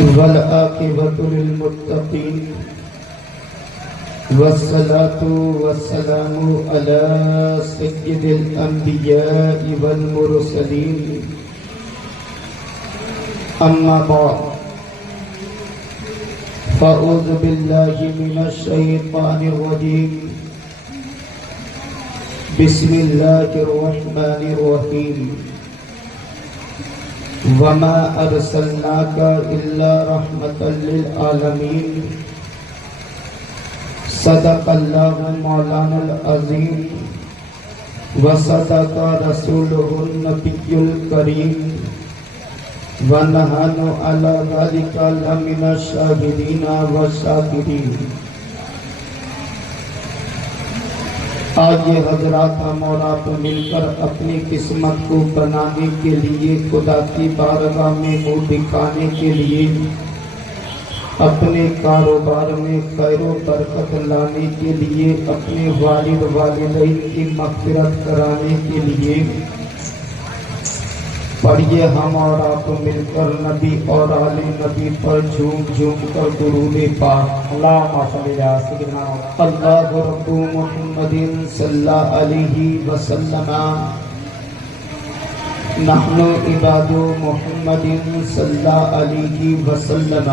والعاقبۃ للمتقین والصلاة والسلام علی سید الانبیاء والمرسلین اما بعد فاعوذ باللہ من الشیطان الرجیم بسم اللہ الرحمن الرحیم وما ارسلناک الا رحمتا للعالمین صدق اللہ مولانا العظیم وصدق رسولہ النبی الکریم ونحن علی ذلک لمن الشاہدین والشاکرین۔ آئیے حضرات، ہم اور آپ مل کر اپنی قسمت کو بنانے کے لیے، خدا کی بارگاہ میں منہ دکھانے کے لیے، اپنے کاروبار میں خیر و برکت لانے کے لیے، اپنے والد والدین کی مغفرت کرانے کے لیے پڑھیے ہم اور آپ مل کر نبی اور آل نبی پر جھوم جھوم کر درود پاک۔ اللہم صلی علی سیدنا اللہ رب محمد صلی اللہ علیہ وسلم نحن عباد محمد صلی اللہ علیہ وسلم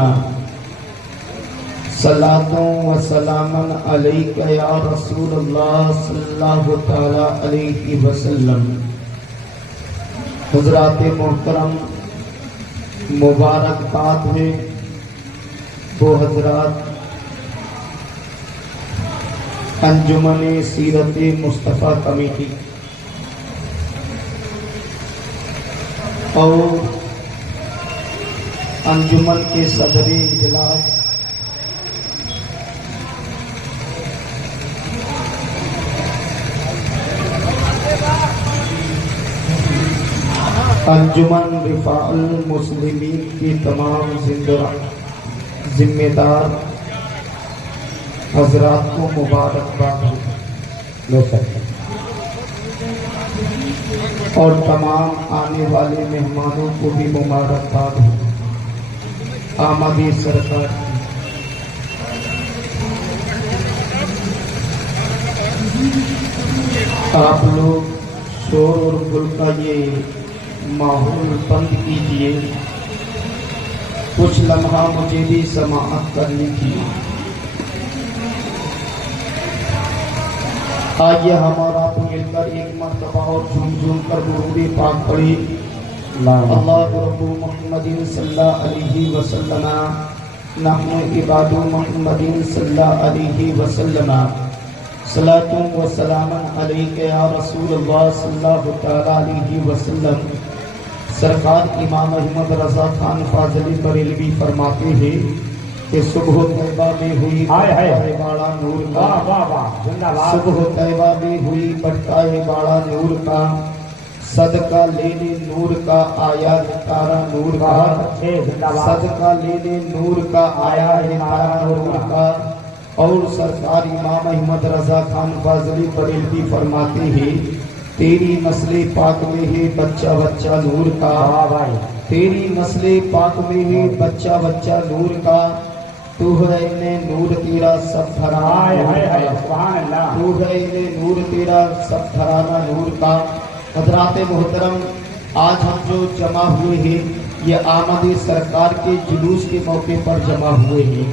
صلاۃ و سلام علیک یا رسول اللہ صلی اللہ تعالی علیہ وسلم۔ حضرات محترم، مبارکباد ہے وہ حضرات انجمن سیرت مصطفیٰ کمیٹی اور انجمن کے صدر اجلاس انجمن رفاع المسلمین کی تمام ذمہ دار حضرات کو مبارکباد ہو، اور تمام آنے والے مہمانوں کو بھی مبارکباد ہو۔ آمدی سرکار آپ لوگ شور اور گل کا یہ ماحول بند کیجئے، کچھ لمحہ مجھے بھی سماعت کرنی تھی۔ آئیے ہمارا مل کر ایک مرتبہ اور جھوم جھوم کر درود پاک پڑھی۔ اللہ رب محمد صلی اللہ علیہ وسلم نحن عباد محمد صلی اللہ علیہ وسلم صلاۃ و سلام علیک یا رسول اللہ صلی اللہ تعالی علیہ وسلم۔ سرکار امام احمد رضا خان فاضلی بریلوی فرماتے ہیں کہ صبح طیبہ میں ہوئی باڑا نور کا، صبح طیبہ میں ہوئی بٹائے باڑا نور کا، صدقہ لینے نور کا آیا ہے تارا نور کا، صدقہ لینے نور کا آیا ہے تارا نور کا۔ اور سرکار امام احمد رضا خان فاضلی بریلوی فرماتے ہیں تیری نسل پاک میں ہے بچہ بچہ نور کا، تیری نسل پاک میں ہے بچہ بچہ نور کا، تو ہے نور تیرا سب گھرانا، تو ہے نور تیرا سب گھرانا نور کا۔ حضرات محترم، آج ہم جو جمع ہوئے ہیں یہ آمد سرکار کے جلوس کے موقع پر جمع ہوئے ہیں،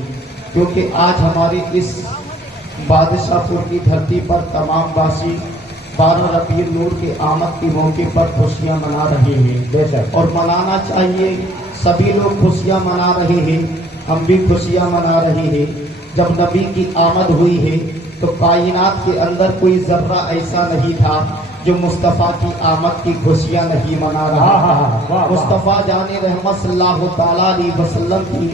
کیونکہ آج ہماری اس بادشاہ پور کی دھرتی پر تمام باسی 12 ربیع النور کے آمد کے موقع پر خوشیاں منا رہے ہیں، اور منانا چاہیے۔ سبھی لوگ خوشیاں منا رہے ہیں، ہم بھی خوشیاں منا رہے ہیں۔ جب نبی کی آمد ہوئی ہے تو کائنات کے اندر کوئی ذرہ ایسا نہیں تھا جو مصطفیٰ کی آمد کی خوشیاں نہیں منا رہا۔ مصطفیٰ جان رحمت صلی اللہ تعالیٰ علیہ وسلم کی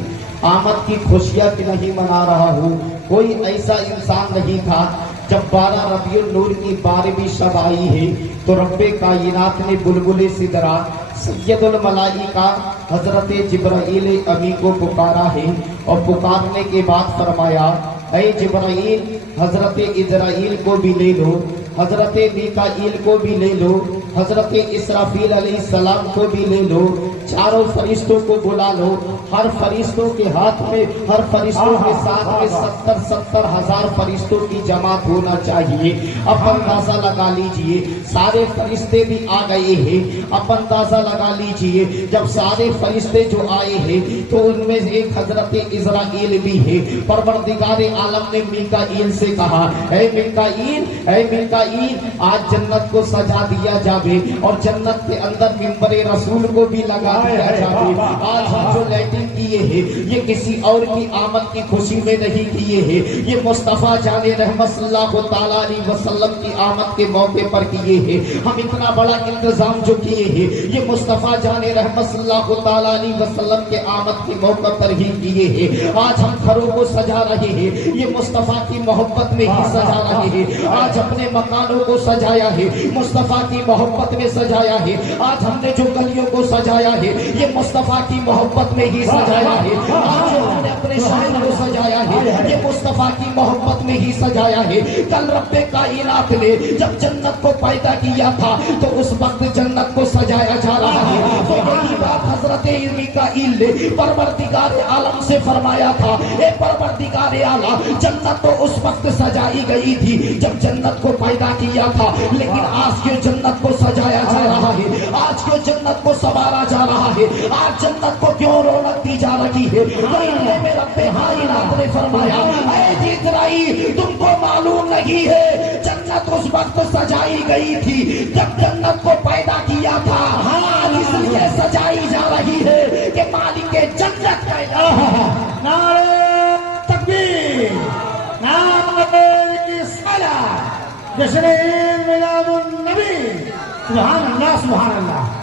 آمد کی خوشیاں نہیں منا رہا ہوں۔ کوئی ایسا انسان نہیں تھا۔ جب 12 ربیع النور کی 12ویں شب آئی ہے تو رب کائنات نے بلبل سدرا سید الملائکہ حضرت جبرائیل امی کو پکارا ہے، اور پکارنے کے بعد فرمایا اے جبرائیل حضرت اسرائیل کو بھی لے لو، حضرت میکائیل کو بھی لے لو، حضرت اسرافیل علیہ السلام کو بھی لے لو، چاروں فرشتوں کو بلا لو، ہر فرشتوں کے ہاتھ میں، ہر فرشتوں کے ساتھ میں 70 ہزار فرشتوں کی جماعت ہونا چاہیے۔ اب اندازہ لگا لیجئے سارے فرشتے بھی آ گئے ہیں۔ اب اندازہ لگا لیجئے جب سارے فرشتے جو آئے ہیں تو ان میں ایک حضرت اسرائیل بھی ہے۔ پروردگار عالم نے میکائیل سے کہا، اے میکائیل آج جنت کو سجا دیا جاوے اور جنت کے اندر منبر رسول کو بھی لگا دیا جاوے۔ آج ہم جو لیٹنگ کیے ہیں یہ کسی اور کی آمد کی خوشی میں نہیں کیے ہیں، یہ مصطفیٰ جان رحمت صلی اللہ تعالیٰ علیہ وسلم کی آمد کے موقع پر کیے ہیں۔ ہم اتنا بڑا انتظام جو کیے ہیں یہ مصطفیٰ جان رحمت صلی اللہ تعالیٰ علیہ وسلم کے آمد کے موقع پر ہی کیے ہیں۔ آج ہم گھروں کو سجا رہے ہیں، یہ مصطفیٰ کی محبت میں ہی سجا رہے ہیں۔ آج اپنے مکانوں کو سجایا ہے، مصطفیٰ کی محبت میں سجایا ہے۔ آج ہم نے جو گلیوں کو سجایا ہے یہ مصطفیٰ کی محبت میں ہی سجایا ہے۔ آج جو ہم نے اپنے شہر کو سجایا ہے یہ مصطفیٰ کی محبت میں ہی سجایا ہے۔ کل رب کائنات نے جب جنت کو پیدا کیا تھا تو اس وقت جنت کو سجایا جا رہا ہے۔ تو یہی بات حضرت میکائیل نے پروردگار عالم سے فرمایا تھا، اے پروردگار عالم جنت تو اس وقت سجائی گئی تھی جب جنت کو پیدا کیا تھا، لیکن آج کیوں جنت کو سجایا جا رہا ہے؟ آج کیوں جنت کو سنوارا جا رہا ہے؟ آج جنت کو کیوں رونق دی جا رہی ہے؟ میں رب کائنات نے فرمایا، اے جبرائیل تم کو معلوم نہیں ہے جنت اس وقت سجائی گئی تھی جب جنت کو پیدا کیا تھا، آج اس لیے سجائی جا رہی ہے کہ مالک جنت پیدا ہے۔ نعرہ تکبیر، نعرہ صلاۃ، جشن عید میلاد النبی، سبحان اللہ سبحان اللہ۔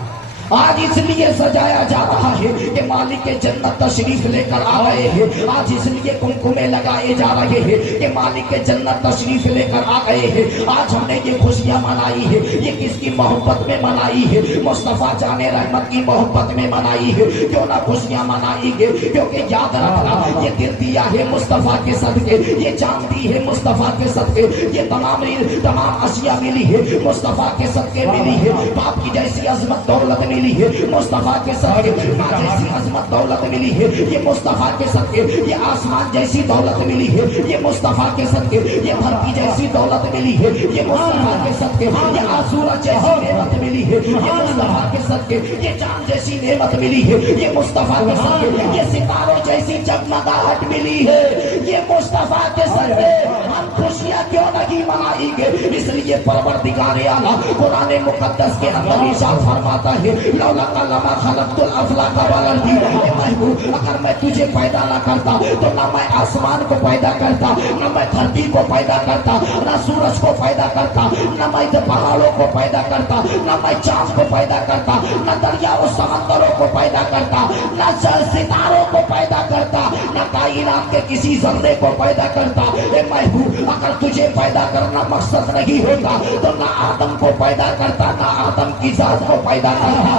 آج اس لیے سجایا جا رہا ہے کہ مالک جنت تشریف لے کر آ گئے ہیں۔ آج اس لیے کمکمے لگائے جا رہے ہیں کہ مالک جنت تشریف لے کر آ گئے ہیں۔ آج ہم نے یہ خوشیاں منائی ہے، یہ کس کی محبت میں منائی ہے؟ مصطفیٰ جان رحمت کی محبت میں منائی ہے۔ کیوں نہ خوشیاں منائی گے؟ کیونکہ یاد رکھنا یہ دل دیا ہے مصطفیٰ کے صدقے، یہ جان دی ہے مصطفیٰ کے صدقے، یہ تمام اشیاء ملی ہے مصطفیٰ کے صدقے ملی ہے۔ باپ کی جیسی عظمت دولت ملی ہے مصطفیٰ کے صدقے، ماں جیسی عظمت دولت ملی ہے یہ مصطفیٰ کے صدقے، یہ آسمان جیسی دولت ملی ہے یہ مصطفیٰ کے صدقے، یہ دھرتی جیسی دولت ملی ہے یہ مصطفیٰ کے صدقے، یہ سورج جیسی نعمت ملی ہے یہ مصطفیٰ کے صدقے، یہ چاند جیسی نعمت ملی ہے یہ مصطفیٰ کے صدقے، یہ ستاروں جیسی جگمگاہٹ ملی ہے یہ مصطفیٰ کے صدقے۔ ہم خوشیاں کیوں نہیں منائیں گے؟ اس لیے پروردگار اعلیٰ قرآن مقدس کے اندر ارشاد فرماتا ہے، لولا لما خلقت الافلاک والارض، اے محبوب اگر میں تجھے پیدا نہ کرتا تو نہ میں آسمان کو پیدا کرتا، نہ میں دھرتی کو پیدا کرتا، نہ سورج کو پیدا کرتا، نہ میں پہاڑوں کو پیدا کرتا، نہ میں چاند کو پیدا کرتا، نہ دریا و سمندروں کو پیدا کرتا، نہ ستاروں کو پیدا کرتا، نہ کائنات کے کسی ذرے کو پیدا کرتا۔ اے محبوب اگر تجھے پیدا کرنا مقصد نہیں ہوتا تو نہ آدم کو پیدا کرتا، نہ آدم کی ذات کو پیدا کرتا۔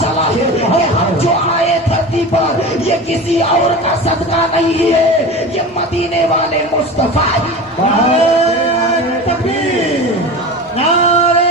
چلا ہے کہ ہم جو آئے دھرتی پر یہ کسی اور کا صدقہ نہیں ہے، یہ مدینے والے مصطفیٰ ہی۔ نعرہ تکبیر، نعرہ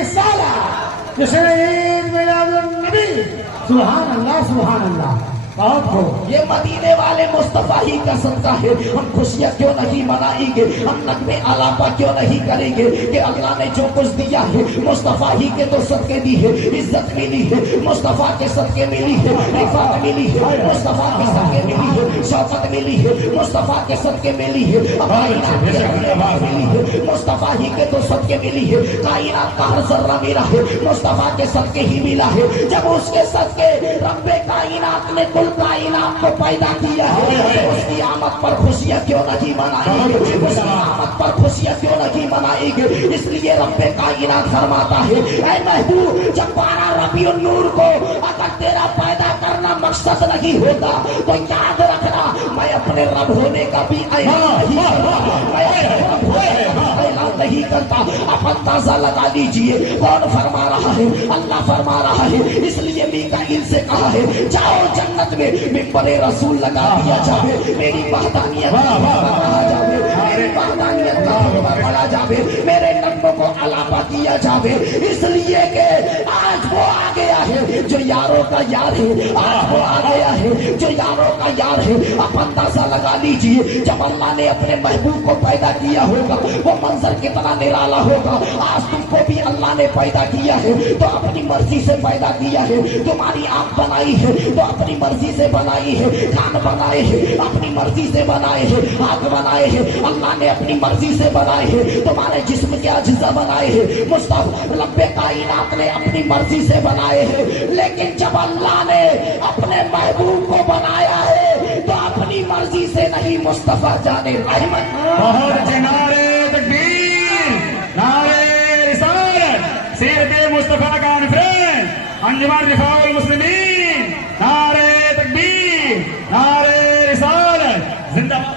رسالت، جشن عید میلاد النبی، سبحان اللہ سبحان اللہ۔ بہت خوب، یہ مدینے والے مصطفیٰ ہی کا صدقہ ہے۔ ہم خوشیاں کیوں نہیں منائیں گے؟ ہم نغمے آلاپا کیوں نہیں کریں گے کہ اللہ نے جو کچھ دیا ہے مصطفیٰ ہی کے تو صدقے دی ہے، عزت ملی ہے مصطفیٰ کے صدقے ملی ہے، رفعت ملی ہے مصطفیٰ کے صدقے ملی ہے، شوکت ملی ہے مصطفیٰ کے صدقے ملی ہے، کائنات کے صدقے ملی ہے مصطفیٰ ہی کے تو صدقے ملی ہے، کائنات کا ہر ذرہ میرا ہے مصطفیٰ کے صدقے ہی ملا ہے۔ جب اس کے صدقے رب کائنات نے کل کائنات کو پیدا کیا ہے، اس کی آمد پر خوشیاں کیوں نہیں منائیں گے؟ اس کی آمد پر خوشیاں کیوں نہیں منائیں گے؟ اس لیے رب کائنات فرماتا ہے، اے محبوب جب 12 ربیع النور کو اگر تیرا پیدا کرنا مقصد نہیں ہوتا تو یاد رکھنا میں اپنے رب ہونے کا بھی اعلان نہیں کرتا، میں اپنے رب ہونے کا بھی اعلان نہیں کرتا۔ اب اندازہ لگا لیجئے کون فرما رہا ہے؟ اللہ فرما رہا ہے۔ اس لیے میکائیل سے کہا ہے جاؤ جنت میں منبر رسول لگا دیا جائے، میری وحدانیت کہا جائے، मेरी वहदानियत का खुतबा पढ़ा जावे, मेरे नगमों को अलापा किया जावे, इसलिए कि आज वो आ गया है जो यारों का यार है, आज वो आ गया है जो यारों का यार है। आप अंदाजा लगा लीजिए, जब अल्लाह ने अपने महबूब को पैदा किया होगा वो मंजर कितना निराला होगा। आज तुमको भी अल्लाह ने पैदा किया है तो अपनी मर्जी से पैदा किया है, तुम्हारी आंख बनाई है तो अपनी मर्जी से बनाई है, कान बनाए हैं अपनी मर्जी से बनाए हैं, हाथ बनाए हैं अल्लाह ने अपनी मर्जी से बनाए हैं, तुम्हारे जिस्म के अज्जा बनाए हैं मुस्तफ़ा रब्बे कायनात ने अपनी मर्जी से बनाए हैं। लेकिन जब अल्लाह ने अपने महबूब को बनाया है तो अपनी मर्जी से नहीं, मुस्तफ़ा जाने रहमत। बहुत अच्छे नारे तकबीर, नारे रिसालत, सीरत मुस्तफा का कॉन्फ्रेंस, अंजुमन रिफाउल मुस्लिमीन, नारे तकबीर, नारे रिसालत, जिंदाबाद।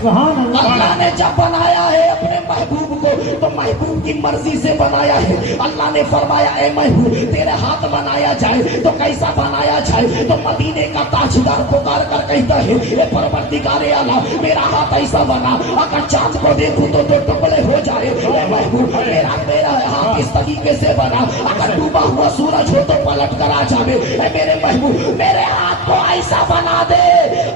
अल्लाह ने जब बनाया है अपने महबूब को तो महबूब की मर्जी से बनाया है। अल्लाह ने फरमाया ए महबूब तेरे हाथ बनाया जाए तो कैसा बनाया जाए, तो मदीने का ताजदार पुकार कर कहता है ए परवरदिगारे आला मेरा हाथ ऐसा बना अगर चांद को देखूं तो दो टुकड़े हो जाए। ए महबूब मेरा हाथ इस तरीके से बना अगर डूबा हुआ सूरज हो तो पलट कर आ जाए। मेरे महबूब मेरे हाथ को ऐसा बना दे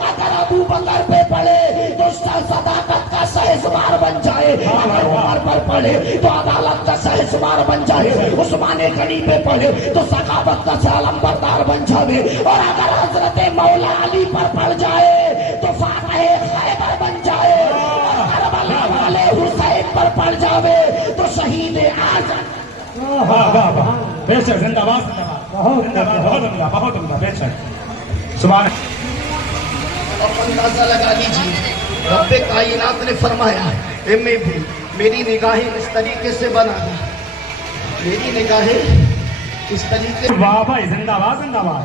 अगर अबू बकर पे पड़े तो सदाकत का सहसवार बन जाए, अगर उमर पर पड़े तो अदालत का सहसवार बन जाए, उस्मान गनी पे पड़े तो सखावत का सालमबरदार बन जाए, और अगर हजरत मौला अली पर पड़ जाए तो फातह खैबर बन जाए, और करबला वाले हुसैन पर पड़ जावे तो शहीद आजम। वाह वाह वाह, बेशक जिंदाबाद, जिंदाबाद, बहुत उम्दा, बहुत उम्दा, बेशक सुभान। अब अंदाजा लगा लीजिए रब्बे कायनात ने फरमाया ए मैं भी मेरी निगाहें इस तरीके से बना दी, मेरी निगाहें इस तरीके। वाह भाई जिंदाबाद, जिंदाबाद,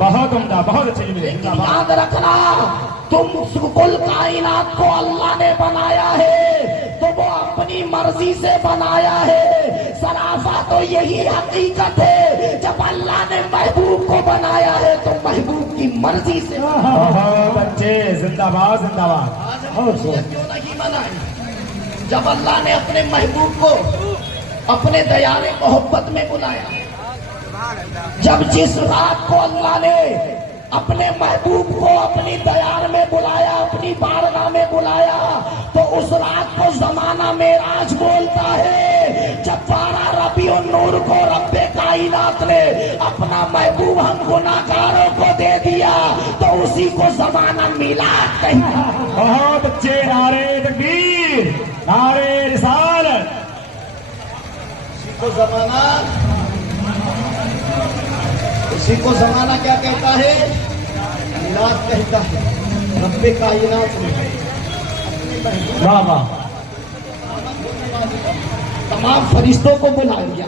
बहुत उम्दा, बहुत अच्छी। लेकिन याद रखना तुम कुल कायनात को अल्लाह ने बनाया है तो वो अपनी मर्जी से बनाया है। सराफा तो यही हकीकत है, जब अल्लाह ने महबूब को बनाया है तो महबूब की मर्जी से। बहुत अच्छे, जिंदाबाद, जिंदाबाद। क्यों नहीं बनाए? जब अल्लाह ने अपने महबूब को अपने दयारे मोहब्बत में बुलाया, जब जिस रात को अल्लाह ने अपने महबूब को अपनी दयार में बुलाया, अपनी बारगाह में बुलाया, तो उस रात को जमाना मेराज बोलता है। जब 12 रबीउन नूर को रब्बे कायनात ने अपना महबूब हम गुनाहगारों को दे दिया तो उसी को जमाना मिलाद कहता। बहुत अच्छे, नारे तकबीर, नारे रिसालत। उसी को जमाना क्या कहता है? मिलाद कहता है। रब्बे कायनात ने वाह वाह, तमाम फरिश्तों को बुला लिया,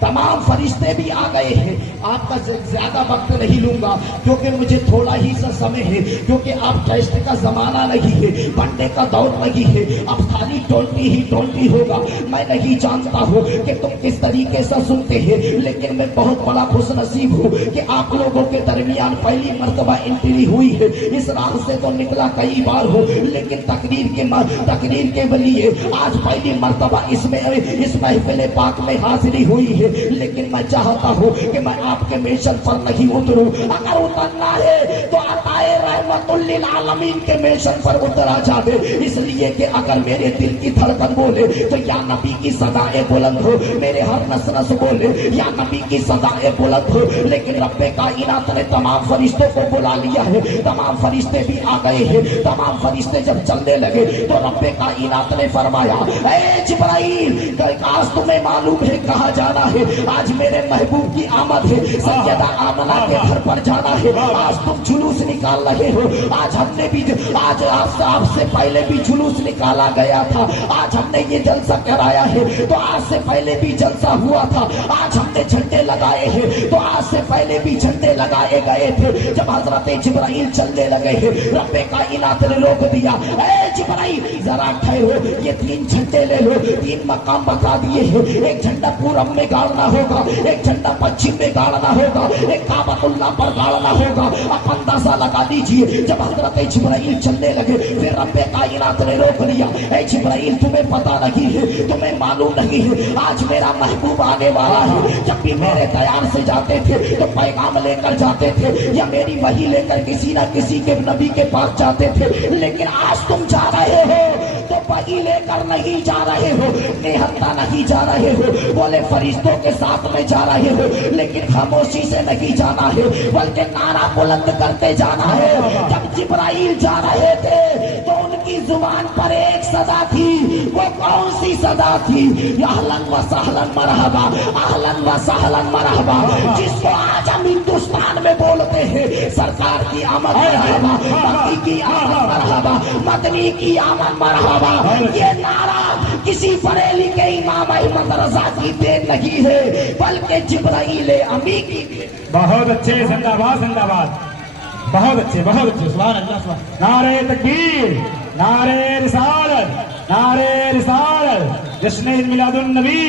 तमाम फरिश्ते भी आ गए हैं। आपका ज्यादा वक्त नहीं लूंगा क्योंकि मुझे थोड़ा ही सा समय है, क्योंकि अब टेस्ट का जमाना नहीं है, पढ़ने का दौर नहीं है, अब खाली 20 होगा। मैं नहीं जानता हूँ कि तुम किस तरीके से सुनते हैं, लेकिन मैं बहुत बड़ा खुश नसीब हूँ कि आप लोगों के दरमियान पहली मर्तबा एंट्री हुई है। इस राह से तो निकला कई बार हो, लेकिन तकरीर के लिए आज पहली मर्तबा इस महफिल पाक में हाजिरी हुई है। लेकिन मैं चाहता हूँ कि मैं आपके मिशन पर नहीं उतरूं, अगर उतरना है तो अताए रहमतुल लिल आलमीन के मिशन पर उतरा जावे। इसलिए कि अगर मेरे दिल की धड़कन बोले तो या नबी की सदाएं बुलंद हो, मेरे हर नस नस बोले या नबी की सदाएं बुलंद हो। लेकिन रब्बे कायनात ने तमाम फरिश्तों को बुला लिया है, तमाम फरिश्ते भी आ गए हैं। तमाम फरिश्ते जब चलने लगे तो रब्बे कायनात ने फरमाया ए जिब्राइल, आज तुम्हें मालूम है कहाँ जाना है? आज मेरे महबूब की आमद है, सैयदा आमना के घर पर जाना है। आज तुम जुलूस निकाल रहे हो, आज हमने भी आज आपसे पहले भी जुलूस निकाला गया था, आज हमने ये जलसा कराया है तो आज से पहले भी जलसा हुआ था, आज हमने झंडे लगाए हैं तो आज से पहले भी झंडे लगाए गए थे। जब हजरत जिब्राइल चलने लगे हैं रब्बे कायनात ने रोक दिया, ए जिब्राइल जरा ठहरो, ये 3 झंडे ले लो। 3 मकाम बता दिए हैं, एक झंडा पूरब में गाड़ना होगा, एक झंडा पश्चिम में गाड़ना होगा, एक काबतुल्लाह पर गाड़ना होगा। अब अंदाजा लगा फरमा दीजिए जब हजरत जिब्राइल चलने लगे फिर रब कायनात ने रोक लिया, ऐ जिब्राइल तुम्हें पता नहीं है, तुम्हें मालूम नहीं है आज मेरा महबूब आने वाला है। जब भी मेरे तैयार से जाते थे तो पैगाम लेकर जाते थे या मेरी वही लेकर किसी न किसी के नबी के पास जाते थे, लेकिन आज तुम जा रहे हो तो वही लेकर नहीं जा रहे हो, निहत्ता नहीं जा रहे हो, बोले फरिश्तों के साथ में जा रहे हो, लेकिन खामोशी से नहीं जाना है बल्कि नारा बुलंद करते जाना है। जब जिब्राइल जा रहे थे तो उनकी जुबान पर एक सदा थी, वो कौन सी सदा थी? अहलन व सहलन मरहबा, अहलन व सहलन मरहबा, जिसको आज हम हिंदुस्तान में बोलते हैं सरकार की आमद मरहबा, मक्की की आमद मरहबा, मदनी की आमद मरहबा। ये नारा किसी बरेली के इमाम अहमद रजा की देन नहीं है बल्कि जिब्राइल अमी की। बहुत अच्छे, जिंदाबाद जिंदाबाद, बहुत अच्छे बहुत अच्छे, सुभान अल्लाह सुभान। नारे तकबीर, नारे रिसालत, नारे रिसालत, जश्न मिलादुन नबी,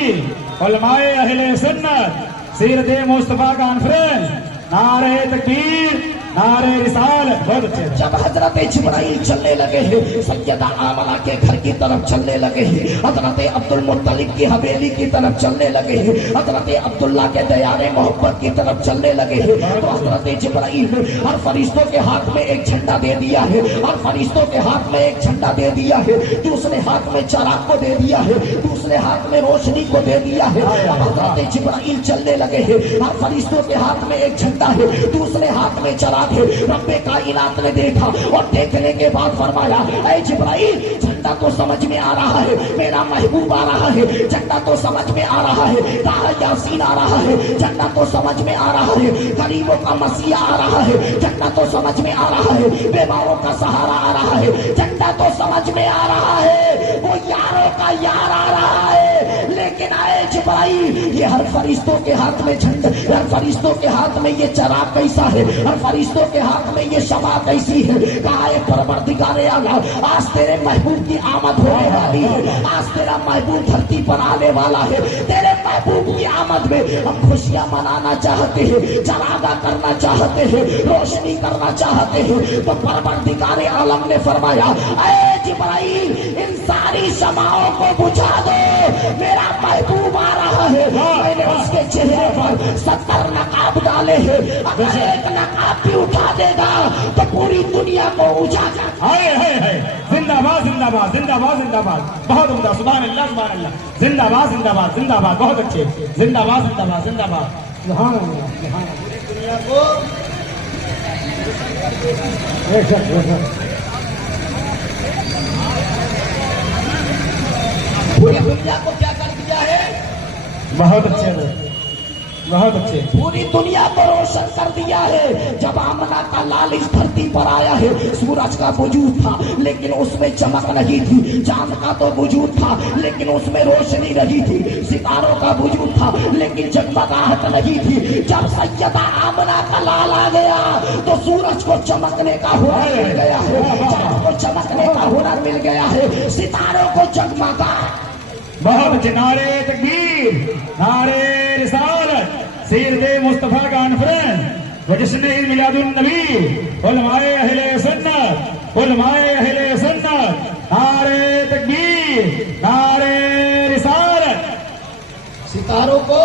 उलमाए अहले सुन्नत, सीरत मुस्तफा कॉन्फ्रेंस, नारे तकबीर, नारे रिसालत। बहुत अच्छे। जब हजरत जिब्राइल चलने लगे हैं सैयदा आमना के घर की तरफ चलने लगे हैं, हजरत अब्दुल मुत्तलिब की हवेली की तरफ चलने लगे हैं, हजरत अब्दुल्ला के दयारे मोहब्बत की तरफ चलने लगे हैं, तो हजरत जिब्राइल ने हर फरिश्तों के हाथ में एक झंडा दे दिया है, हर फरिश्तों के हाथ में एक झंडा दे दिया है, दूसरे हाथ में चराग को दे दिया है, दूसरे हाथ में रोशनी को दे दिया है। अब हजरत जिब्राइल चलने लगे हैं, हर फरिश्तों के हाथ में एक झंडा है, दूसरे हाथ में चराग है। रब्बे कायनात ने देखा और देखने के बाद फरमाया, ऐ जिब्राइल झंडा तो समझ में आ रहा है, मेरा महबूब आ रहा है, झंडा तो समझ में आ रहा है, ताहा यासीन आ रहा है, झंडा तो समझ में आ रहा है, गरीबों का मसीहा आ रहा है, झंडा तो समझ में आ रहा है, बेमारों का सहारा आ रहा है, झंडा तो समझ में आ रहा है, वो यारों का यार आ रहा है। लेकिन आए जिब्राइल ये हर फरिश्तों के हाथ में झंडा, हर फरिश्तों के हाथ में ये चराग कैसा है, हर फरिश्तों के हाथ में ये शमा कैसी है? कहा है परवरदिगारे आला आज तेरे महबूब की आमद होने वाली है, आज तेरा महबूब धरती पर आने वाला है, तेरे महबूब की आमद में हम खुशियां मनाना चाहते हैं, जलागा करना चाहते हैं, रोशनी करना चाहते हैं। तो परवरदिगारे आलम ने फरमाया, ऐ जिब्राइल इन सारी शमाओं को बुझा दो, मेरा महबूब आ रहा है। मैंने उसके चेहरे पर 70 नकाब डाले हैं, अगर एक नकाब भी उठा देगा तो पूरी दुनिया को उजागर। जिंदाबाद जिंदाबाद जिंदाबाद जिंदाबाद, बहुत उम्दा, सुभान अल्लाह सुभान अल्लाह, जिंदाबाद जिंदाबाद जिंदाबाद, बहुत अच्छे, जिंदाबाद जिंदाबाद जिंदाबाद, सुभान अल्लाह सुभान अल्लाह। दुनिया को पूरी दुनिया को क्या कर दिया है? बहुत अच्छे बहुत अच्छे, पूरी दुनिया को रोशन कर दिया है। जब आमना का लाल इस धरती पर आया है, सूरज का वजूद था लेकिन उसमें चमक नहीं थी, चांद का तो वजूद था लेकिन उसमें रोशनी नहीं थी, सितारों का वजूद था लेकिन जगमगाहट नहीं थी। जब सैयदा आमना का लाल आ गया तो सूरज को चमकने का हुनर मिल गया है, चांद को चमकने का हुनर मिल गया है, सितारों को जगमगा। बहुत अच्छे, नारे तकबीर, नारे रिसालत, सीरत मुस्तफा कॉन्फ्रेंस, वजश्न मिलादुन नबी, उलमाए अहले सुन्नत, उलमाए अहले सुन्नत, नारे तकबीर, नारे रिसालत। सितारों को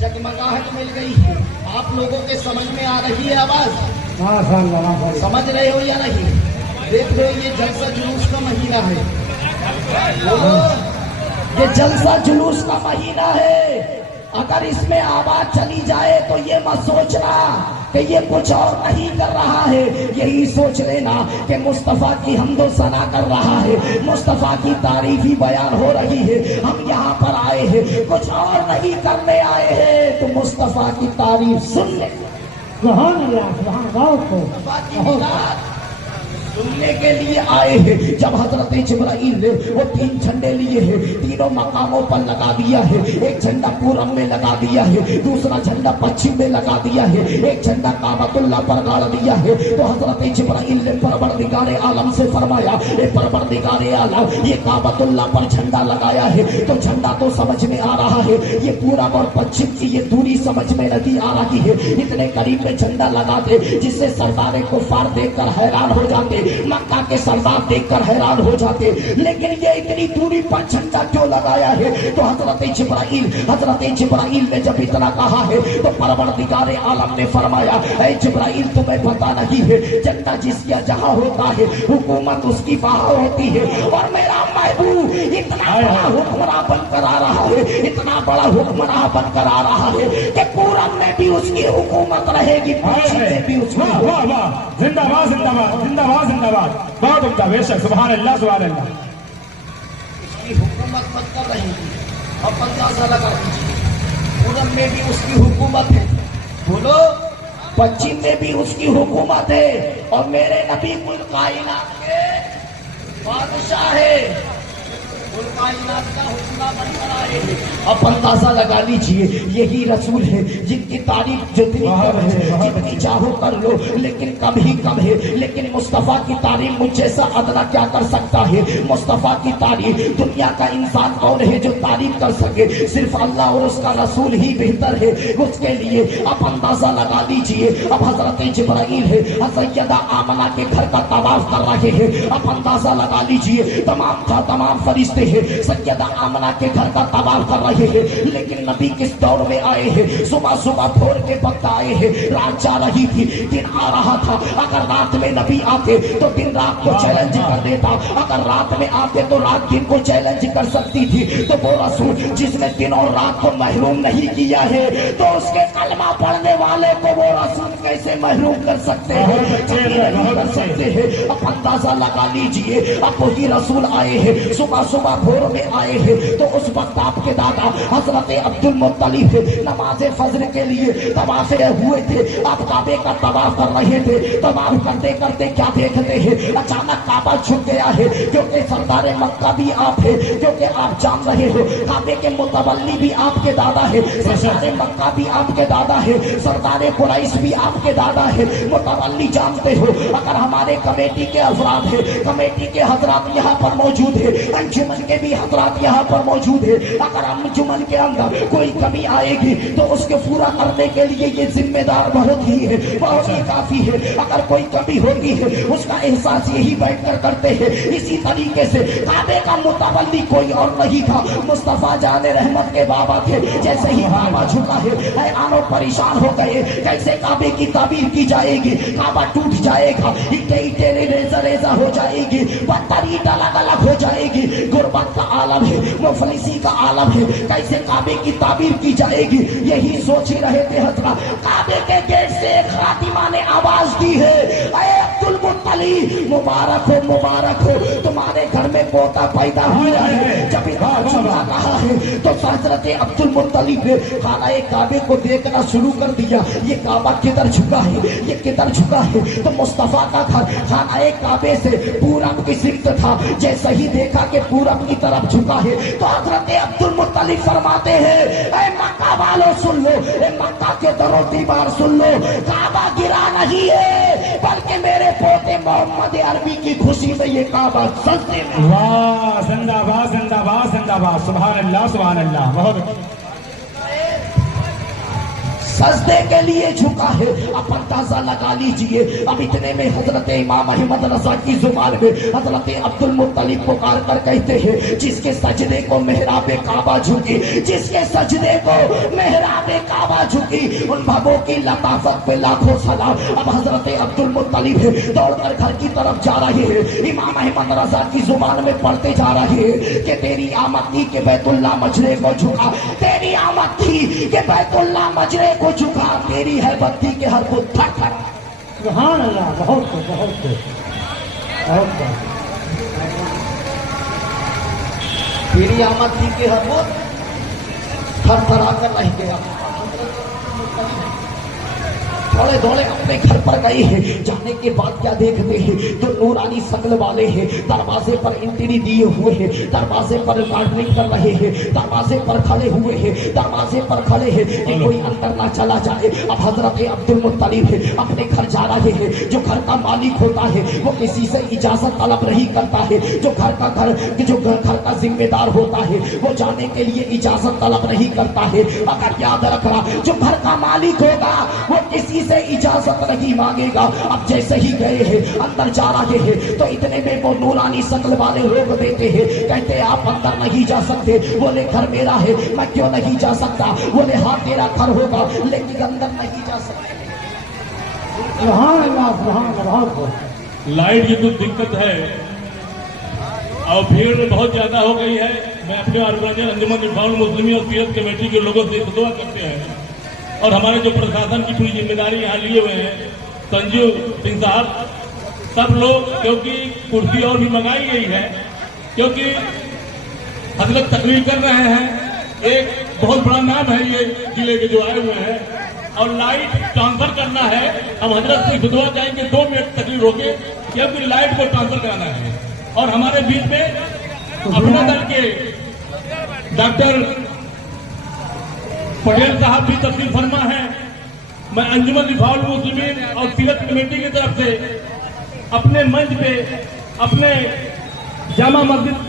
जगमगाहट मिल गई है। आप लोगों के समझ में आ रही है आवाज? माशाअल्लाह माशाअल्लाह। समझ रहे हो या नहीं? देख लो ये जलसा जुलूस का महीना है, ये जलसा जुलूस का महीना है। अगर इसमें आवाज चली जाए तो ये मत सोचना कि ये कुछ और नहीं कर रहा है, यही सोच लेना कि मुस्तफा की हमदो सना कर रहा है, मुस्तफा की तारीफ ही बयान हो रही है। हम यहाँ पर आए हैं कुछ और नहीं करने आए हैं, तो मुस्तफा की तारीफ सुन ले। सुभान अल्लाह सुभान अल्लाह। मुस्तफा की मिलाद सुनने के लिए आए हैं। जब हजरत जिब्राइल ने वो 3 झंडे लिए हैं, तीनों मकामों पर लगा दिया है। एक झंडा पूरब में लगा दिया है, दूसरा झंडा पश्चिम में लगा दिया है, एक झंडा काबतुल्लाह पर गाड़ दिया है। तो हजरत जिब्राइल ने परवरदिगारे आलम से फरमाया, ए परवरदिगारे आलम, ये काबतुल्लाह पर झंडा लगाया है तो झंडा तो समझ में आ रहा है, ये पूरब और पश्चिम की ये दूरी समझ में नहीं आ रही है। इतने करीब में झंडा लगा दे जिससे सरदारे कुफार देखकर हैरान हो जाते, मक्का के सरदार देखकर हैरान हो जाते। लेकिन ये इतनी दूरी पर झंडा क्यों लगाया है? तो हजरत जिब्राइल ने जब इतना कहा है तो परवरदिगारे आलम ने फरमाया, ऐ जिब्राइल तुम्हें पता नहीं है, झंडा जिसका जहां होता है हुकूमत उसकी वहां होती है। और मेरा महबूब इतना बड़ा हुक्मरान बनकर आ रहा है, इतना बड़ा हुक्मरान बनकर आ रहा है कि पूरब में भी उसकी हुकूमत रहेगी, पश्चिम में भी उसकी। वाह वाह वाह, जिंदाबाद जिंदाबाद जिंदाबाद जिंदाबाद, बहुत उम्दा, बेशक, सुभान अल्लाह सुभान अल्लाह। उसकी हुकूमत बनकर रहेगी। अब अंदाजा लगा लीजिए, पूरब में भी उसकी हुकूमत है, बोलो, पश्चिम में भी उसकी हुकूमत है, और मेरे नबी कुल कायनात के बादशाह है, कुल कायनात का हुक्मरान बनकर आए हैं। अब अंदाजा लगा लीजिए, यही रसूल है जिनकी तारीफ जितनी कम है, जितनी चाहो कर लो, लेकिन कम ही कम है। लेकिन मुस्तफा की तारीफ मुझ जैसा अदना क्या कर सकता है? मुस्तफा की तारीफ, दुनिया का इंसान कौन है जो तारीफ कर सके? सिर्फ अल्लाह और उसका रसूल ही बेहतर है उसके लिए। अब अंदाजा लगा लीजिए, अब हजरत जिब्राइल है, सैयदा आमना के घर का तवाफ कर रहे हैं। अब अंदाजा लगा लीजिए, तमाम फरिश्ते हैं सैयदा आमना के घर का तवाफ कर रहे हैं। लेकिन नबी किस दौर में आए हैं? सुबह सुबह भोर के वक्त आए हैं। रात जा रही थी, दिन आ रहा था। अगर रात में नबी आते तो दिन रात को चैलेंज कर देता, अगर रात में आते तो रात दिन को चैलेंज कर सकती थी। तो वो रसूल जिसने दिन और रात को महरूम नहीं किया है, तो उसके कलमा पढ़ने वाले को वो रसूल कैसे महरूम कर सकते हैं? नहीं कर सकते हैं। अब अंदाजा लगा लीजिए, अब वही रसूल आए हैं, सुबह सुबह भोर में आए हैं। तो उस वक्त आपके दादा हजरत अब्दुल मुत्तलिब नमाज फजर के लिए तवाफ हुए थे। आप काबे का तवाफ कर रहे थे। तवाफ करते करते क्या देखते हैं? अचानक काबा छुप गया है, क्योंकि सरदार मक्का भी आप है, क्योंकि आप जान रहे हो काबे के मुतवल्ली भी आपके दादा है, सरदार मक्का भी आपके दादा है, सरदार कुरैश भी आपके दादा है। मुतवल्ली जानते हो, अगर हमारे कमेटी के अफराद है, कमेटी के हजरात यहाँ पर मौजूद है, अंजुमन के भी हजरात यहाँ पर मौजूद है, अगर अंजुमन के अंदर कोई कमी आएगी तो उसके पूरा करने के लिए ये जिम्मेदार बहुत ही है, बहुत ही काफी है। अगर कोई कमी होती है उसका एहसास यही बैठकर करते हैं। इसी तरीके से काबे का मुतवल्ली कोई और नहीं था, मुस्तफा जाने रहमत के बाबा थे। जैसे ही बाबा झुका है, हैरान और परेशान हो गए, कैसे काबे की ताबीर की जाएगी? काबा टूट जाएगा, ईटे ईटे रेजा रेजा हो जाएगी, पत्थर ईट अलग अलग हो जाएगी, गुर्बत का आलम है, मुफलिसी का आलम है, कैसे काबे की ताबीर की जाएगी? यही सोच ही रहे थे हजरत। काबे के गेट से एक खातिमा ने आवाज दी है, ऐ अब्दुल मुत्तलिब, मुबारक हो, तुम्हारे घर में पोता पैदा हुआ है। जब इतना कहा है तो हजरत अब्दुल मुत्तलिब ने खाना काबे को देखना शुरू कर दिया। ये काबा किधर झुका है, ये किधर झुका है? तो मुस्तफा का घर खाना काबे से पूरब की सिमत था। जैसे ही देखा कि पूरब की तरफ झुका है तो हजरत अब्दुल मुत्तलिब फरमाते हैं, ऐ मक्का वालों सुन लो, ऐ मक्का के दरो दीवार सुन लो, काबा गिरा नहीं है, बल्कि मेरे पोते मोहम्मद अरबी की खुशी में ये काबा सजदे में। वाह, जिंदाबाद जिंदाबाद जिंदाबाद, सुभान अल्लाह सुभान अल्लाह, बहुत सजदे के लिए झुका है। अब अंदाजा लगा लीजिए, अब इतने में हजरत इमाम अहमद रजा की जुबान में हजरत अब्दुल मुत्तलिब पुकार कर कहते हैं, जिसके सजदे को मेहराबे काबा झुकी, जिसके सजदे को मेहराबे काबा झुकी, उन भगों की लताफत पे लाखों सलाम। अब हजरत अब्दुल मुत्तलिब दौड़कर घर की तरफ जा रहे हैं। इमाम अहमद रजा की जुबान में पढ़ते जा रहे हैं कि तेरी आमद थी कि बैतुल्ला मजरे को झुका, तेरी आमद थी कि बैतुल्ला मजरे को झुका, तेरी है बत्ती के हर बुत थर थर। सुभान अल्लाह, बहुत बहुत तेरी आमद थी कि हर बुत थर थर आकर रह गया। दौड़े दौड़े अपने घर पर गए हैं। जाने के बाद क्या देखते हैं, तो नूरानी शक्ल वाले हैं, दरवाजे पर एंट्री दिए हुए हैं, दरवाजे पर गार्डनिंग कर रहे हैं, दरवाजे पर खड़े हुए हैं, दरवाजे पर खड़े हैं कि कोई अंदर ना चला जाए। अब हजरत अब्दुल मुत्तलिब है अपने घर जा रहे हैं। जो घर का मालिक होता है वो किसी से इजाजत तलब नहीं करता है। जो घर का जिम्मेदार होता है वो जाने के लिए इजाजत तलब नहीं करता है। अगर याद रखना, जो घर का मालिक होगा वो किसी से इजाजत नहीं मांगेगा। अब जैसे ही गए हैं अंदर जा रहे हैं तो इतने में वो नूरानी शक्ल वाले रोक देते हैं, कहते हैं आप अंदर नहीं जा सकते। बोले घर मेरा है, मैं क्यों नहीं जा सकता? बोले हाँ तेरा घर होगा लेकिन अंदर नहीं जा सकते। सुभान अल्लाह, सुभान अल्लाह, बहुत लाइट की कुछ दिक्कत है और भीड़ बहुत ज्यादा हो गई है। मैं अपने ऑर्गेनाइजर अंजुमन इरफानुल मुस्लिमीन और सीरत कमेटी के लोगों से दुआ करते हैं और हमारे जो प्रशासन की पूरी जिम्मेदारी यहाँ लिए हुए हैं, संजू सिंह साहब, सब लोग, क्योंकि कुर्सी और भी मंगाई गई है, क्योंकि हजरत तकरीर कर रहे हैं। एक बहुत बड़ा नाम है ये जिले के जो आए हुए हैं और लाइट ट्रांसफर करना है। हम हजरत से दुआ चाहेंगे 2 मिनट तकलीफ रोके, क्योंकि लाइट को ट्रांसफर कराना है। और हमारे बीच में अपने दल के डॉक्टर पटेल साहब भी तशरीफ फरमा है। मैं अंजुमन इरफानुल मुस्लिमीन और सीरत कमेटी की तरफ से अपने मंच पे अपने जामा मस्जिद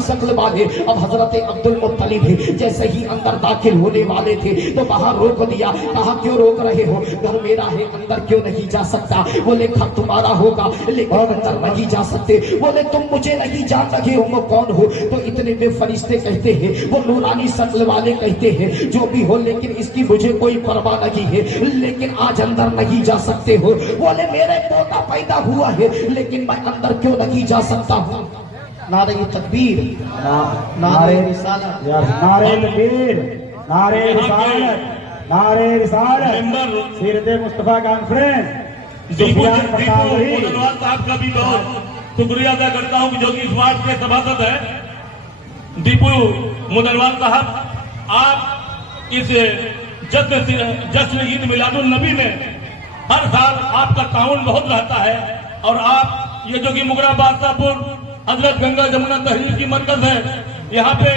शक्ल वाले अब हजरत अब्दुल मुत्तलिब है जैसे ही अंदर दाखिल होने वाले थे तो बाहर रोक दिया। कहा क्यों रोक रहे हो? घर मेरा है, अंदर क्यों नहीं जा सकता? बोले घर तुम्हारा होगा लेकिन अंदर नहीं जा सकते। बोले तुम मुझे नहीं जान रहे हो, मैं कौन हो? तो इतने में फरिश्ते कहते हैं, वो नूरानी शक्ल वाले कहते हैं, जो भी हो लेकिन इसकी मुझे कोई परवाह नहीं है, लेकिन आज अंदर नहीं जा सकते हो। बोले मेरे पोता पैदा हुआ है लेकिन मैं अंदर क्यों नहीं जा सकता हूँ? नारे तकबीर, नारे रिसालत, नारे तकबीर, नारे रिसालत, नारे रिसालत, सीरत मुस्तफा कॉन्फ्रेंस। दीपू मुदनवाल साहब का भी बहुत शुक्रिया अदा करता हूँ जो कि इस वार्ड के सभासद है। दीपू मुदनवाल साहब, आप इस जश्न ईद मिलादुल नबी में हर साल आपका ताउन बहुत रहता है और आप ये जो कि मुगरा बादशाहपुर हजरत गंगा जमुना तहरीर की मरकज है, यहाँ पे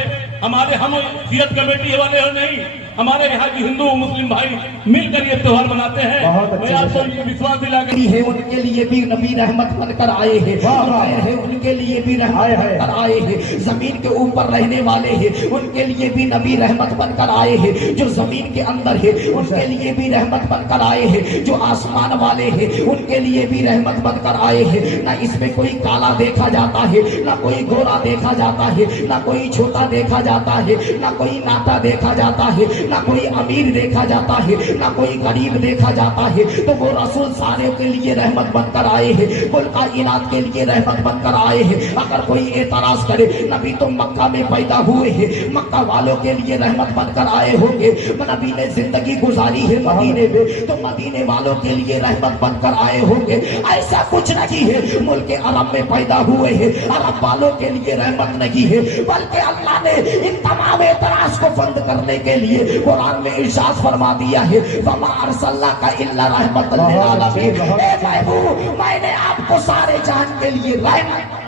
हम सीरत कमेटी वाले हो नहीं, हमारे यहाँ के हिंदू मुस्लिम भाई मिलकर ये त्योहार मनाते हैं। मैं आपको ये विश्वास दिला है उनके लिए भी नबी रहमत बनकर आए हैं, उनके लिए भी रहमत बनकर आए हैं। जमीन के ऊपर रहने वाले हैं उनके लिए भी नबी रहमत बनकर आए हैं। जो जमीन के अंदर है उनके लिए भी रहमत बनकर आए हैं। जो आसमान वाले हैं उनके लिए भी रहमत बनकर आए हैं। ना इसमें कोई काला देखा जाता है, ना कोई गोरा देखा जाता है, ना कोई छोटा देखा जाता है, ना कोई नाता देखा जाता है, ना कोई अमीर देखा जाता है, ना कोई गरीब देखा जाता है। तो वो रसूल सारे के लिए रहमत बनकर आए हैं, कुल कायनात के लिए रहमत बनकर आए हैं। अगर कोई एतराज करे, नबी तो मक्का में पैदा हुए हैं, मक्का वालों के लिए रहमत बनकर आए होंगे। नबी ने जिंदगी गुजारी है मदीने में, तो मदीने वालों के लिए रहमत बनकर आए होंगे। ऐसा कुछ नहीं है मुल्क अरब में पैदा हुए हैं, अरब वालों के लिए रहमत नहीं है, बल्कि अल्लाह ने इन तमाम एतराज को बंद करने के लिए कुरान में इरशाद फरमा दिया है, वमा अरसलनाका इल्ला रहमतल लिल आलमीन। ए महबूब, मैंने आपको सारे जहान के लिए रहमत।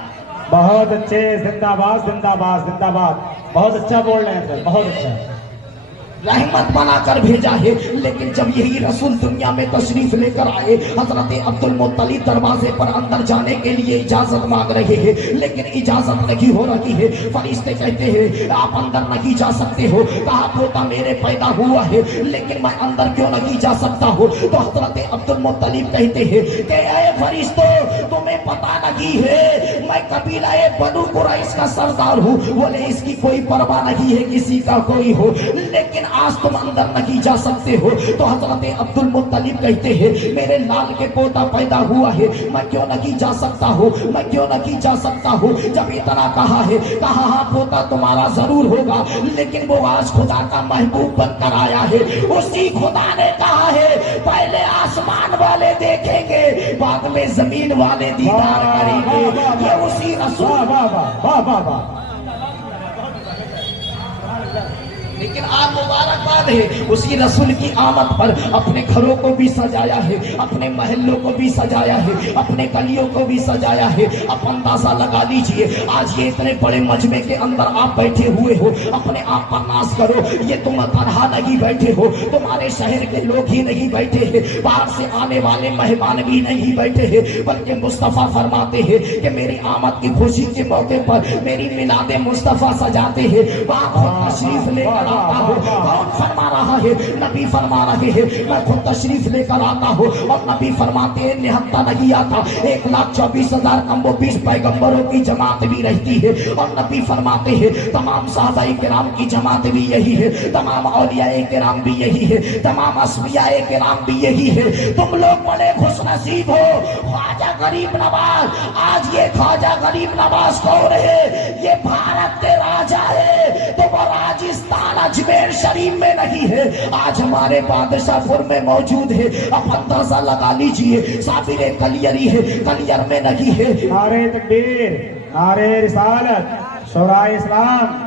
बहुत अच्छे, जिंदाबाद जिंदाबाद जिंदाबाद, बहुत अच्छा बोल रहे हैं सर, बहुत अच्छा। रहमत बनाकर भेजा है। लेकिन जब यही रसूल दुनिया में तशरीफ लेकर आए, हजरत अब्दुल मुत्तलिब दरवाजे पर अंदर जाने के लिए इजाजत मांग रहे हैं, लेकिन इजाजत नहीं हो रही है। फरिश्ते कहते हैं आप अंदर नहीं जा सकते हो। कहा पोता मेरे पैदा हुआ है लेकिन मैं अंदर क्यों नहीं जा सकता हूँ? तो हजरत अब्दुल मुत्तलिब कहते हैं कि ऐ फरिश्तों, तुम्हें पता नहीं है मैं कबीला बनु कुरैश का सरदार हूँ। बोले इसकी कोई परवाह नहीं है किसी का कोई हो, लेकिन आज तुम अंदर नहीं जा सकते हो। तो हजरत अब्दुल मुत्तलिब कहते हैं मेरे लाल के पोता पैदा हुआ है, मैं क्यों नहीं जा सकता हूँ, मैं क्यों नहीं जा सकता हूँ। जब इतना कहा है, कहा हाँ पोता तुम्हारा जरूर होगा, लेकिन वो आज खुदा का महबूब बनकर आया है। उसी खुदा ने कहा है पहले आसमान वाले देखेंगे, बाद में जमीन वाले दीदार करेंगे। ये उसी रसूल لیکن آج مبارکباد ہے اسی رسول کی آمد پر اپنے گھروں کو بھی سجایا ہے، اپنے محلوں کو بھی سجایا ہے، اپنے گلیوں کو بھی سجایا ہے۔ اب اندازہ لگا لیجئے آج یہ اتنے بڑے مجمع کے اندر آپ بیٹھے ہوئے ہو، اپنے آپ پر ناز کرو، یہ تم تنہا نہیں بیٹھے ہو، تمہارے شہر کے لوگ ہی نہیں بیٹھے ہیں، باہر سے آنے والے مہمان بھی نہیں بیٹھے ہیں، بلکہ مصطفیٰ فرماتے ہیں کہ میری آمد کی خوشی کے موقع پر میری میلاد مصطفیٰ سجاتے ہیں، وہاں خود تشریف لے کر آتا ہوں۔ کون فرما رہا ہے؟ نبی فرما رہے ہیں میں خود تشریف لے کر آتا ہوں، اور نبی فرماتے ہیں نہتا نہیں آتا، 1,24,000 کم و بیش پیغمبروں کی جماعت بھی رہتی ہے، اور نبی فرماتے ہیں تمام صحابہ کرام کی جماعت بھی یہی ہے، تمام اولیاء کرام بھی یہی ہے، تمام اصفیاء کرام بھی یہی ہے۔ تم لوگ بڑے خوش نصیب ہو۔ خواجہ غریب نواز، آج یہ خواجہ غریب نواز کون ہے؟ یہ بھارت کے راجا ہے، تو وہ راجستان اجمیر شریف میں نہیں ہے، آج ہمارے بادشاہ پور میں موجود ہے۔ اب اندازہ لگا لیجئے صابر کلیری ہے، کلیر میں نہیں ہے۔ نعرہ تکبیر، نعرہ رسالت، شورائے اسلام،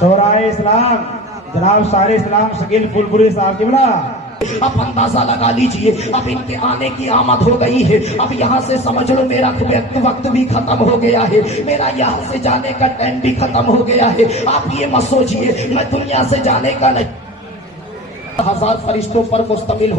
شورائے اسلام، جناب شاعر اسلام شکیل پھولپوری صاحب قبلہ۔ اب اندازہ لگا لیجئے اب ان کے آنے کی آمد ہو گئی ہے۔ اب یہاں سے سمجھ لو میرا وقت بھی ختم ہو گیا ہے، میرا یہاں سے جانے کا ٹائم بھی ختم ہو گیا ہے۔ آپ یہ مت سوچئے میں دنیا سے جانے کا نہیں، 1000 فرشتوں پر مشتمل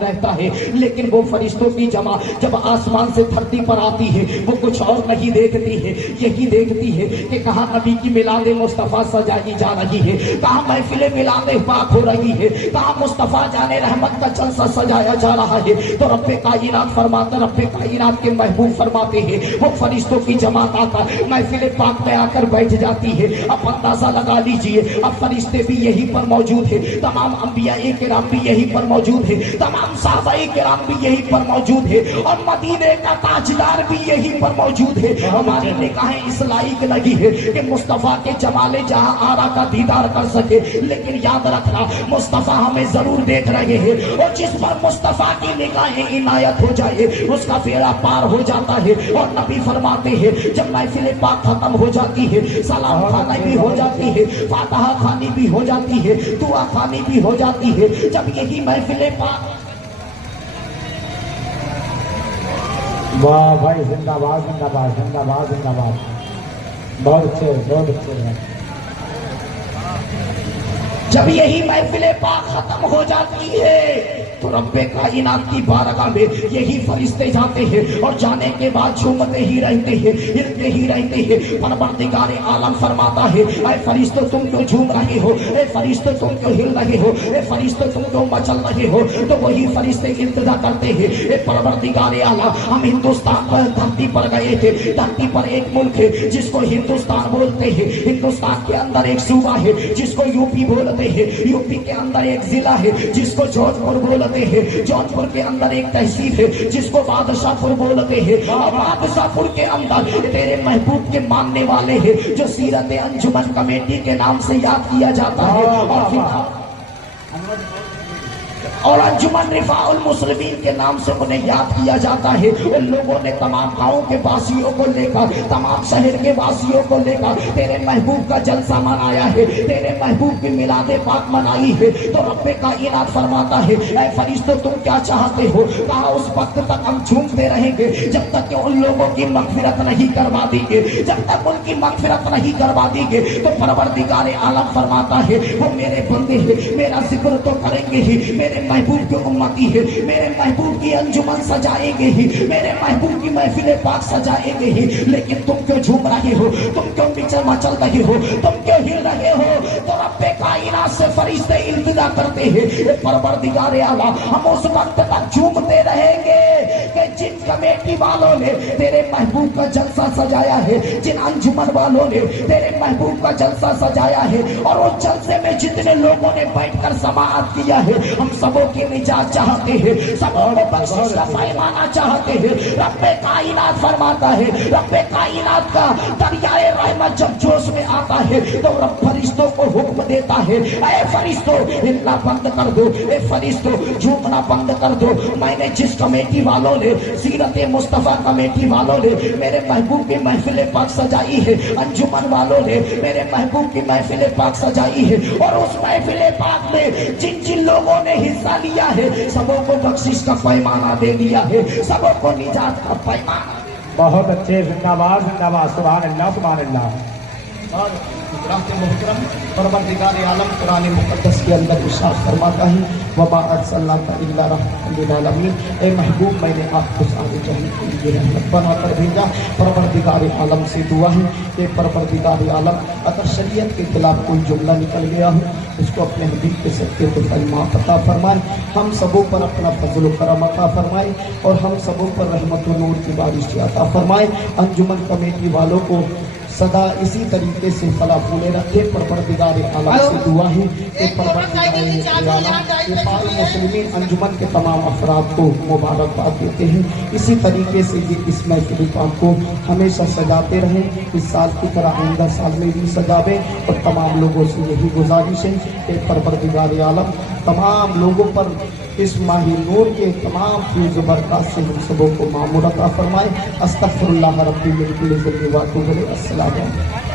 رہتا ہے، لیکن وہ فرشتوں کی جمع جب آسمان سے دھرتی پر آتی ہے وہ کچھ اور نہیں دیکھتی ہے، یہی دیکھتی ہے کہ کہاں نبی کی میلاد مصطفیٰ سجائی جا رہی ہے، کہاں محفل میلاد پاک ہو رہی ہے، کہاں مصطفیٰ جانے رحمت کا جلسہ سجایا جا رہا ہے۔ تو رب کائنات فرماتا، رب کائنات کے محبوب فرماتے ہیں وہ فرشتوں کی جماعت آ کر محفل پاک میں آ کر بیٹھ جاتی ہے۔ اب اندازہ لگا لیجئے اب فرشتے بھی یہی پر موجود ہیں، تمام انبیاء کرام بھی یہی پر موجود ہے، تمام صحابہ کرام بھی یہی پر موجود ہے، اور مدینے کا تاجدار بھی یہی پر موجود ہے۔ ہماری نگاہیں اس لائق نہیں ہے کہ مصطفیٰ کے جمال جہاں آرا کا دیدار کر سکے، لیکن یاد رکھنا مصطفیٰ ہمیں ضرور دیکھ رہے ہیں، اور جس پر مصطفیٰ کی نگاہیں عنایت ہو جائے اس کا بیڑا پار ہو جاتا ہے۔ اور نبی فرماتے ہیں جب محفل پاک ختم ہو جاتی ہے، سلام خانی بھی ہو جاتی ہے، فاتحہ خانی بھی ہو جاتی ہے، دعا خانی بھی ہو جاتی ہے، جب یہی محفل پاک واہ بھائی زندہ باد زندہ باد زندہ باد زندہ باد، بہت اچھے بہت اچھے ہیں۔ جب یہی محفل پاک ختم ہو جاتی ہے تو رب کائنات کی بارگاہ میں یہی فرشتے جاتے ہیں، اور جانے کے بعد جھومتے ہی رہتے ہیں، ہلتے ہی رہتے ہیں۔ پروردگار عالم فرماتا ہے اے فرشتوں تم کیوں جھوم رہے ہو، اے فرشتوں تم کیوں ہل رہے ہو، اے فرشتوں تم کیوں مچل رہے ہو؟ تو وہی فرشتے التجا کرتے ہیں اے پروردگار عالم ہم ہندوستان پر دھرتی پر گئے تھے، دھرتی پر ایک ملک ہے جس کو ہندوستان بولتے ہیں، ہندوستان کے اندر ایک صوبہ ہے جس کو یوپی بولتے ہیں، یوپی کے اندر ایک ضلع ہے جس کو جون پور بولتے ہیں، جون پور کے اندر ایک تحصیل ہے جس کو بادشاہ پور بولتے ہیں، اور بادشاہ پور کے اندر تیرے محبوب کے ماننے والے ہیں جو سیرت انجمن کمیٹی کے نام سے یاد کیا جاتا ہے، اور انجمن رفاع المسلمین کے نام سے انہیں یاد کیا جاتا ہے۔ ان لوگوں نے تمام گاؤں کے واسیوں کو لے کر، تمام شہر کے واسیوں کو لے کر تیرے محبوب کا جلسہ منایا ہے، تیرے محبوب کی میلاد پاک منائی ہے۔ تو رب کائنات فرماتا ہے اے فرشتوں تم کیا چاہتے ہو؟ کہا اس وقت تک ہم جھومتے رہیں گے جب تک کہ ان لوگوں کی مغفرت نہیں کروا دی گے، جب تک ان کی مغفرت نہیں کروا دی گے۔ تو پروردگار عالم فرماتا ہے وہ میرے بندے ہیں، میرا ذکر تو کریں گے ہی، میرے محبوب کی امتی ہے، میرے محبوب کی انجمن سجائیں گے ہی، میرے محبوب کی محفل پاک سجائیں گے ہی، لیکن تم کیوں جھوم رہے ہو، تم کیوں مچل رہے ہو، تم کیوں ہل رہے ہو؟ تو رب کائنات سے فرشتے التجا کرتے ہیں اے پروردگار اعلیٰ ہم اس وقت تک جھومتے رہیں گے کہ جن کمیٹی والوں نے تیرے محبوب کا جلسہ سجایا ہے، جن انجمن والوں نے تیرے محبوب کا جلسہ سجایا ہے، اور اس جلسے میں جتنے لوگوں نے بیٹھ کر سماعت کیا ہے، ہم سبوں کی نجات چاہتے ہیں، سبوں کو بخشش کا پیمانہ چاہتے ہیں۔ رب کائنات فرماتا ہے، رب کائنات کا دریائے رحمت جب جوش میں آتا ہے تو رب فرشتوں کو حکم دیتا ہے اے فرشتوں ہلنا بند کر دو، اے فرشتوں جھومنا بند کر دو۔ میں نے جس کمیٹی والوں نے سیرت सीरत मुस्तफ़ा कमेटी वालों ने मेरे महबूब की महफिल पाक सजाई है, अंजुमन वालों ने मेरे महबूब की महफिल पाक सजाई है, और उस महफिल पाक में जिन जिन लोगों ने हिस्सा लिया है सबों को बख्शिश का पैमाना दे दिया है, सबों को निजात का पैमाना। बहुत अच्छे, जिंदाबाद जिंदाबाद, सुभान अल्लाह सुभान अल्लाह। और मोहतरम परवरदिगार आलम कुरान मुक़द्दस के अंदर इरशाद फरमाता है वमा अर्सलनाका इल्ला रहमतल लिल आलमीन, ए महबूब मैंने आपको सारे जहां के लिए रहमत बना कर भेजा। परवरदिगार आलम से दुआ है कि परवरदिगार आलम अगर शरीयत के खिलाफ कोई जुमला निकल गया हो उसको अपने हबीब के सत्य को कलमा अता फरमाए, हम सबों पर अपना फजल करम अता फरमाए और हम सबों पर रहमत व नूर की बारिश अता फरमाए। अंजुमन कमेटी वालों को सदा इसी तरीके से फला फूले रखे। परवरदिगार आलम से दुआ है कि परवरदिगार मुस्लिमीन अंजुमन के तमाम अफराद को मुबारकबाद देते हैं। इसी तरीके से ये इस महफिल पाक को हमेशा सजाते रहें, इस साल की तरह आइंदा साल में भी सजावे। और तमाम लोगों से यही गुजारिश है कि परवरदिगार आलम तमाम लोगों पर इस माही नूर के तमाम फैज़ बरकत से हम सबों को मामूर अता फरमाए। अस्तगफिरुल्लाह रब्बी मिन कुल्ली ज़ंबि व अतूबु इलैह। अस्सलामु अलैकुम।